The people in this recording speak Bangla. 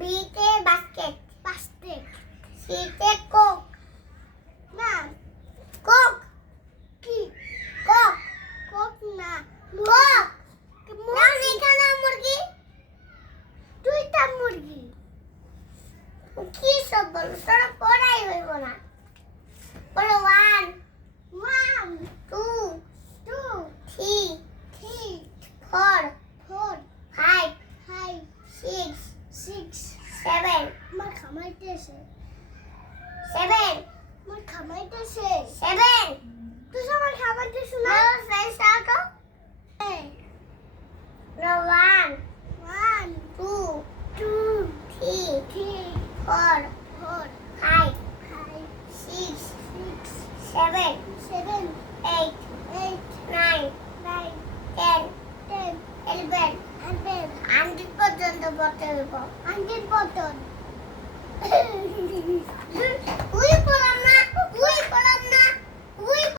বিতে বাস্কেট। বাস্কেট। সিতে কোক। না। কোক। কি? কোক। কোক না। কোক। না এখানে মুরগি। দুইটা মুরগি। কি সব বলো? তোরা পড়াই হইব না। বলো 1 1 2 2 3 3 4 4 5 5 6 6 7 আমার খামাইতেছে। 7 আমার খামাইতেছে। 7 তুই আমার খামাইতেছ না? No, face out. No, 1 1 2 2 3 3 4 4 5 5 6 6 7 7 8 8 9 9 10 10 11 11 100 পর্যন্ত পড়তে হইব। 100 button.